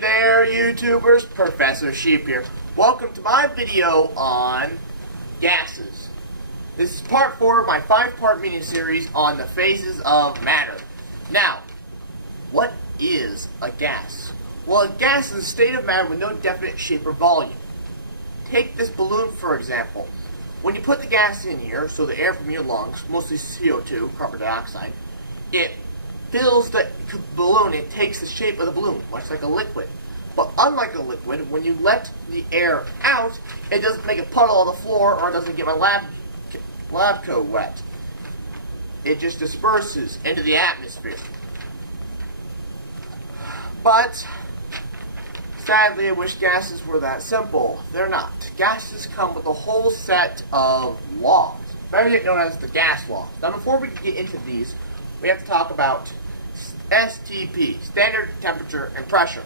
there, YouTubers. Professor Sheep here. Welcome to my video on gases. This is part 4 of my 5-part mini-series on the phases of matter. Now, what is a gas? Well, a gas is a state of matter with no definite shape or volume. Take this balloon, for example. When you put the gas in here, so the air from your lungs, mostly CO2, carbon dioxide, it fills the balloon, it takes the shape of the balloon, much like a liquid. But unlike a liquid, when you let the air out, it doesn't make a puddle on the floor or it doesn't get my lab coat wet. It just disperses into the atmosphere. But sadly, I wish gases were that simple. They're not. Gases come with a whole set of laws, better known as the gas law. Now, before we get into these, we have to talk about STP, standard temperature and pressure.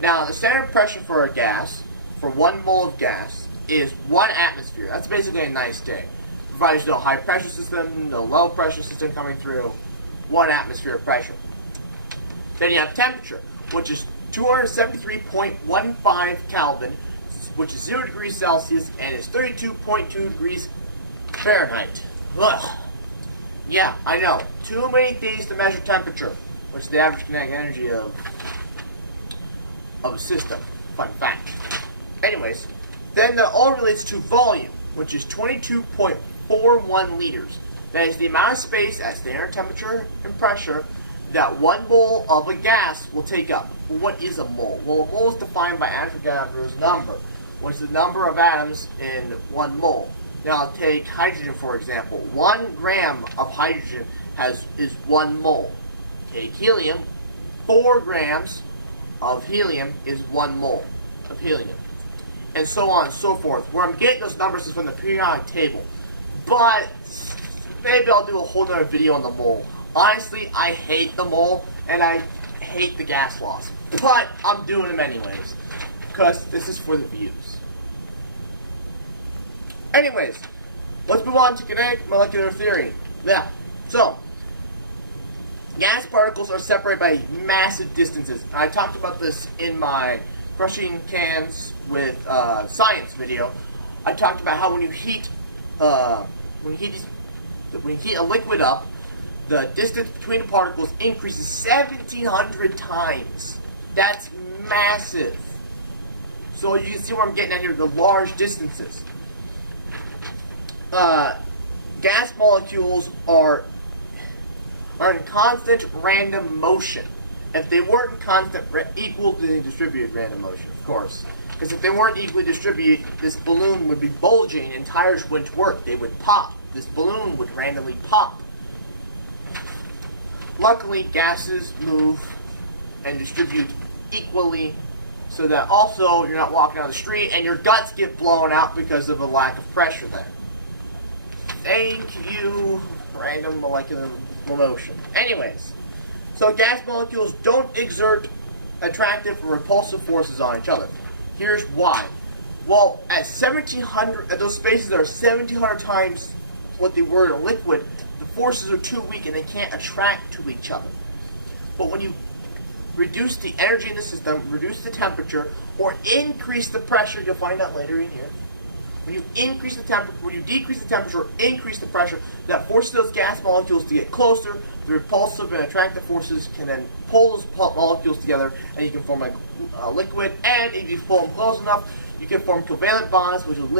Now, the standard pressure for a gas, for 1 mole of gas, is 1 atmosphere. That's basically a nice day. Provides no high pressure system, no low pressure system coming through, 1 atmosphere of pressure. Then you have temperature, which is 273.15 Kelvin, which is 0 degrees Celsius, and is 32.2 degrees Fahrenheit. Ugh. Yeah, I know. Too many things to measure temperature, which is the average kinetic energy of a system. Fun fact. Anyways, then that all relates to volume, which is 22.41 liters. That is the amount of space at standard temperature and pressure that 1 mole of a gas will take up. Well, what is a mole? Well, a mole is defined by Avogadro's number, which is the number of atoms in 1 mole. Now, take hydrogen, for example. 1 gram of hydrogen is 1 mole. Take helium. 4 grams of helium is 1 mole of helium. And so on and so forth. Where I'm getting those numbers is from the periodic table. But maybe I'll do a whole other video on the mole. Honestly, I hate the mole, and I hate the gas laws. But I'm doing them anyways, because this is for the views. Anyways, let's move on to kinetic molecular theory. Yeah, so, gas particles are separated by massive distances. I talked about this in my brushing cans with science video. I talked about how when you heat a liquid up, the distance between the particles increases 1,700 times. That's massive. So you can see where I'm getting at here, the large distances. Gas molecules are in constant random motion. If they weren't in constant, equally distributed random motion, of course. Because if they weren't equally distributed, this balloon would be bulging and tires wouldn't work. They would pop. This balloon would randomly pop. Luckily, gases move and distribute equally, so that also you're not walking down the street and your guts get blown out because of a lack of pressure there. Thank you, random molecular motion. Anyways, so gas molecules don't exert attractive or repulsive forces on each other. Here's why. Well, at 1,700, at those spaces that are 1,700 times what they were in a liquid, the forces are too weak and they can't attract to each other. But when you reduce the energy in the system, reduce the temperature, or increase the pressure, you'll find out later in here. When you decrease the temperature, or increase the pressure, that forces those gas molecules to get closer. The repulsive and attractive forces can then pull those molecules together, and you can form a liquid. And if you pull them close enough, you can form covalent bonds, which will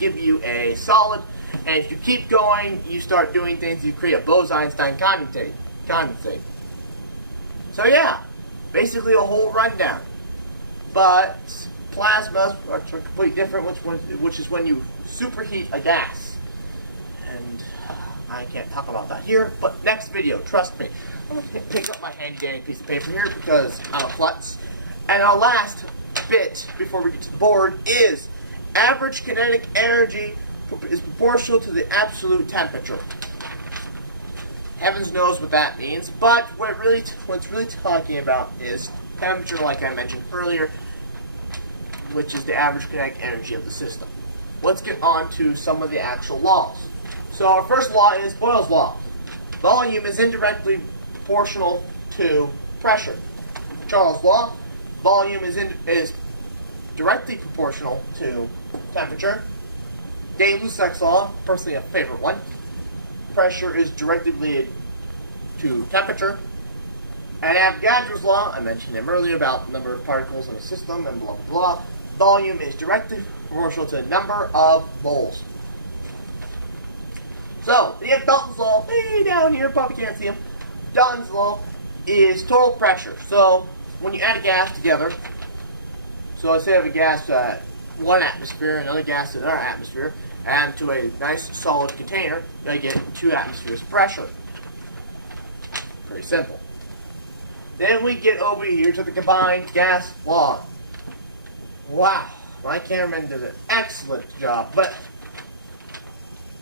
give you a solid. And if you keep going, you start doing things. You create a Bose-Einstein condensate. So yeah, basically a whole rundown. But plasmas are completely different, which is when you superheat a gas. And I can't talk about that here, but next video, trust me. I'm going to pick up my handy-dandy piece of paper here because I'm a klutz. And our last bit, before we get to the board, is average kinetic energy is proportional to the absolute temperature. Heavens knows what that means, but what it's really talking about is temperature, like I mentioned earlier, which is the average kinetic energy of the system. Let's get on to some of the actual laws. So our first law is Boyles Law. Volume is indirectly proportional to pressure. Boyles Law, volume is directly proportional to temperature. Boyles Law, personally a favorite one. Pressure is directly related to temperature. And Avogadro's law, I mentioned him earlier about the number of particles in a system and blah blah blah. Volume is directly proportional to the number of moles. So, you have Dalton's law way down here, probably can't see him. Dalton's law is total pressure. So, when you add a gas together, so let's say I have a gas at 1 atmosphere, another gas at another atmosphere, and to a nice solid container, I get 2 atmospheres of pressure. Pretty simple. Then we get over here to the combined gas law. Wow, my cameraman did an excellent job. But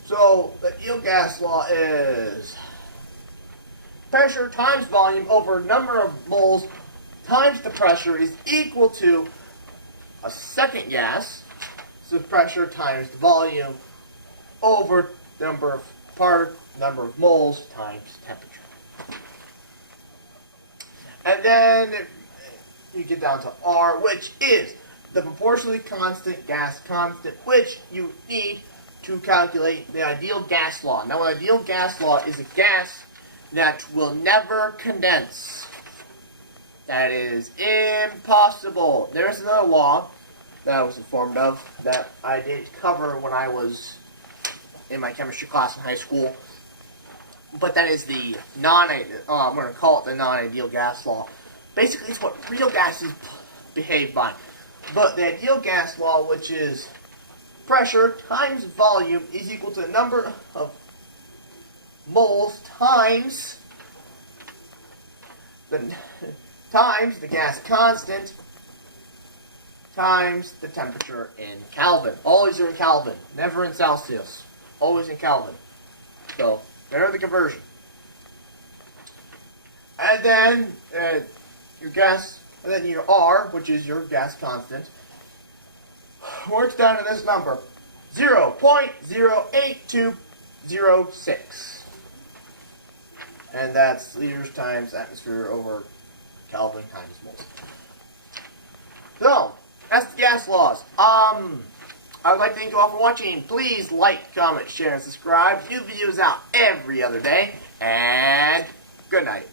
so the ideal gas law is pressure times volume over number of moles times the pressure is equal to a second gas. So pressure times the volume over number of moles times temperature. And then you get down to R, which is the proportionally constant gas constant, which you need to calculate the ideal gas law. Now, an ideal gas law is a gas that will never condense. That is impossible. There is another law that I was informed of that I didn't cover when I was in my chemistry class in high school. But that is the I'm going to call it the non-ideal gas law. Basically, it's what real gases behave by. But the ideal gas law, which is pressure times volume, is equal to the number of moles times the gas constant times the temperature in Kelvin. Always in Kelvin, never in Celsius. Always in Kelvin. So, there's the conversion. And then your gas, and then your R, which is your gas constant, works down to this number, 0.08206. And that's liters times atmosphere over Kelvin times moles. So, that's the gas laws. I would like to thank you all for watching. Please like, comment, share, and subscribe. New videos out every other day. And good night.